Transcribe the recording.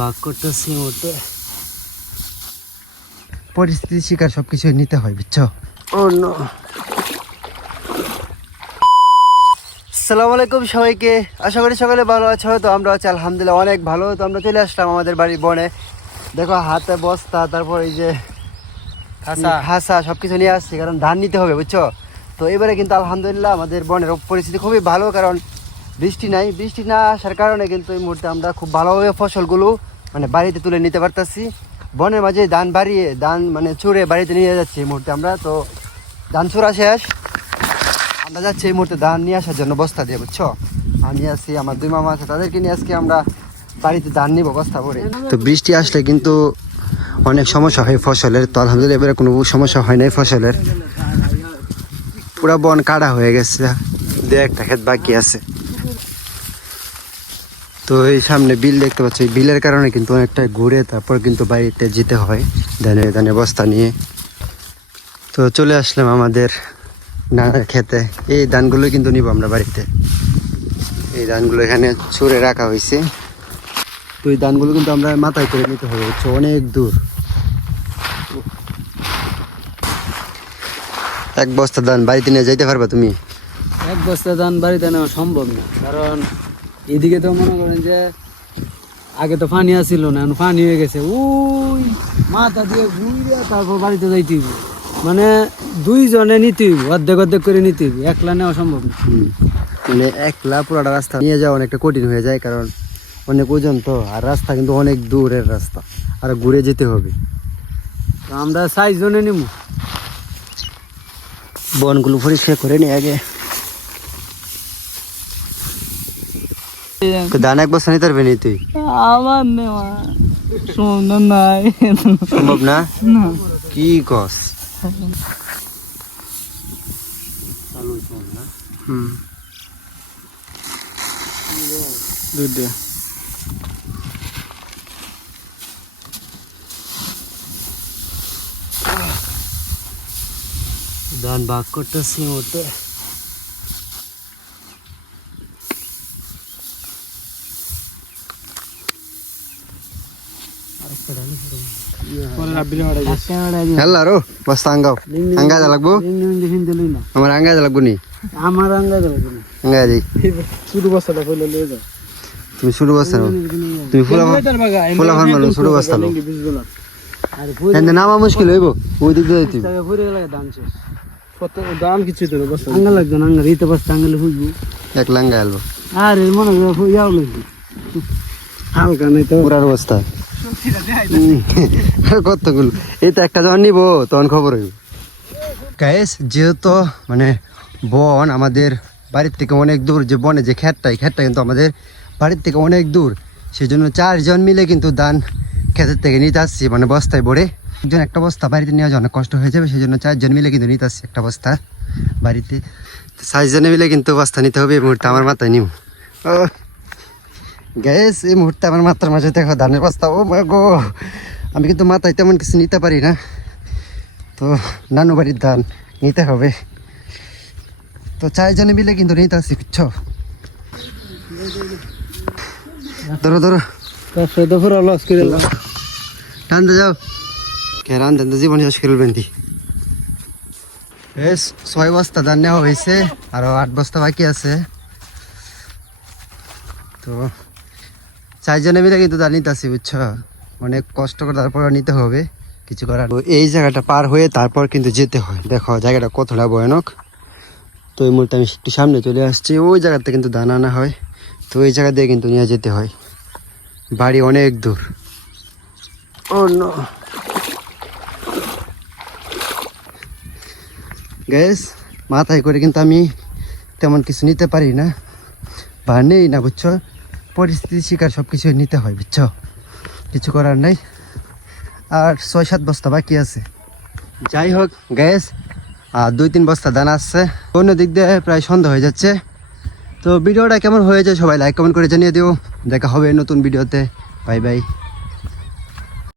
বাক করতেছি পরিস্থিতি শিকার সবকিছু নিতে হয় বুঝছ? Oh no. আসসালামু আলাইকুম সবাইকে। আশা করি সকালে ভালো আছো তো আমরা আছি আলহামদুলিল্লাহ অনেক ভালো। তো আমরা চলে আসলাম আমাদের বাড়ির বনে। দেখো হাতে বস্তা তারপর এই যে। হাসা সব কিছু নিয়ে আসছি কারণ ধান নিতে হবে বুঝছ? তো এবারে কিন্তু আলহামদুলিল্লাহ আমাদের বনের পরিস্থিতি খুবই ভালো কারণ বৃষ্টি নাই, বৃষ্টি না আসার কারণে কিন্তু এই মুহূর্তে আমরা খুব ভালোভাবে ফসলগুলো মানে বাড়িতে তুলে নিতে পারতাছি। বনের মাঝে ধান বাড়িয়ে, ধান মানে চুরে বাড়িতে নিয়ে যাচ্ছি এই মুহূর্তে আমরা। তো ধান চুরা শেষ। আমরা যাচ্ছি এই মুহূর্তে ধান নিয়ে আসার জন্য বস্তা দিয়ে, বুঝছ? আমি আছি, আমার দুই মামা আছে, তাদেরকে নিয়ে আজকে আমরা বাড়িতে ধান নিব, বস্তা করে তো বৃষ্টি আসলে কিন্তু অনেক সমস্যা হয় ফসলের। তো আলহামদুলিল্লাহ এবারে কোনো সমস্যা হয় নাই ফসলের। পুরা বন কাটা হয়ে গেছে। দু একটা ক্ষেত বাকি আছে। তো এই সামনে বিল দেখতে পাচ্ছ। বিলের কারণে কিন্তু অনেকটা ঘুরে তারপর কিন্তু বাড়িতে যেতে হয় ধানে ধানে বস্তা নিয়ে। তো চলে আসলাম আমাদের নানার খেতে। এই ধানগুলো কিন্তু নিব আমরা বাড়িতে। এই ধানগুলো এখানে ছুঁড়ে রাখা হয়েছে। তো এই ধানগুলো কিন্তু আমরা মাথায় করে নিতে হবে, হচ্ছে অনেক দূর। এক বস্তা ধান বাড়িতে নিয়ে যাইতে পারবা তুমি? এক বস্তা ধান বাড়িতে নেওয়া সম্ভব না, কারণ এদিকে তো মনে করেন যে আগে তো পানি আসছিল না এখন পানি হয়ে গেছে। ওই মাথা দিয়ে ঘুরে তারপর বাড়িতে যাইতে হইব। মানে দুইজনে নিতে হইব অর্ধেক অর্ধেক করে নিতে হইব। একলা নেওয়া সম্ভব না। মানে একলা পুরাটা রাস্তা নিয়ে যাওয়া অনেকটা কঠিন হয়ে যায় কারণ অনেক ওজন তো আর রাস্তা কিন্তু অনেক দূরের রাস্তা আর ঘুরে যেতে হবে। তো আমরা সাইজ জনে নিব বনগুলো পরিষ্কার করে নি আগে তো ধান এক বস্তা নিতে পারবি নি তুই আমার নেওয়া সম্ভব নাই সম্ভব না না কি কস হুম দুধ ধান ভাগ করতেছি মুহূর্তে ಎಲ್ಲಾರು ಬಸ್ ಹಂಗಾವ್ ಹಂಗಾದ লাগবো আমার ಹಂಗಾದ লাগবো নি আমার আঙ্গা যাবে ಹಂಗಾದಿ শুধু বস্তাটা ফেলে লিয়ে যাও তুমি শুরু বস্তা নাও তুমি ফুলা ফুলা ফান মারো শুরু বস্তা নাও আর এন্ড নামা মুশকিল হইব ওই দিক দিয়ে যাইতে হইব। টাকা ফুরে লাগে দাম শেষ কত দাম কিছু তো বস্তা আঙ্গা লাগবে না আঙ্গা রিতে বস্তা আঙ্গালে ফুজবো এক লাঙ্গা আলবো আর এর মনে করে ফুয়াও লাগবে হালকা নাই তো পুরার অবস্থা আর কতগুলো? তো একটা যখন নিবো, তখন খবর হইব। গাইস, যেহেতু মানে বন আমাদের বাড়ির থেকে অনেক দূর, যে বনে যে খেতটা এই খেতটা কিন্তু আমাদের বাড়ির থেকে অনেক দূর। সেই জন্য চারজন মিলে কিন্তু ধান ক্ষেতের থেকে নিতে আসছি মানে বস্তায় ভরে। একজন একটা বস্তা বাড়িতে নেওয়া অনেক কষ্ট হয়ে যাবে সেই জন্য চারজন মিলে কিন্তু নিতে আসছি একটা বস্তা বাড়িতে। চারজনে মিলে কিন্তু বস্তা নিতে হবে, এই মুহূর্তে আমার মাথায় নিউ ও গ্যাস, এই মুহূর্তে আমার মাথার মাঝে দেখো ধানের বস্তা। ও গো, আমি কিন্তু মাথায় তেমন কিছু নিতে পারি না। তো নানু বাড়ির ধান নিতে হবে। তো চারজনে মিলে কিন্তু নিতে আসছি বুঝছ? ধরো ধরো। টানতে জীবন শেষ ছয় বস্তা ধান নেওয়া আট বস্তা বাকি আছে। তো চারজনে মিলে কিন্তু ধান নিতে আসি বুঝছ? অনেক কষ্ট করে তারপর নিতে হবে, কিছু করার। এই জায়গাটা পার হয়ে তারপর কিন্তু যেতে হয়। দেখো, জায়গাটা কতটা ভয়ানক। তো এই মুহূর্তে আমি একটু সামনে চলে আসছি। ওই জায়গাতে কিন্তু ধান আনা হয়। তো ওই জায়গা দিয়ে কিন্তু নিয়ে যেতে হয়। বাড়ি অনেক দূর। নো। গ্যাস, মাথায় করে কিন্তু আমি তেমন কিছু নিতে পারি না। বা নেই না, বুঝছ? পরিস্থিতি শিকার সব কিছু নিতে হয়, বুঝছ? কিছু করার নাই। আর ছয় সাত বস্তা বাকি আছে। যাই হোক গ্যাস আর দুই তিন বস্তা দানা আসছে অন্য দিক দিয়ে প্রায় সন্ধ্যা হয়ে যাচ্ছে। তো ভিডিওটা কেমন হয়েছে সবাই লাইক কমেন্ট করে জানিয়ে দিও। দেখা হবে নতুন ভিডিওতে। Bye bye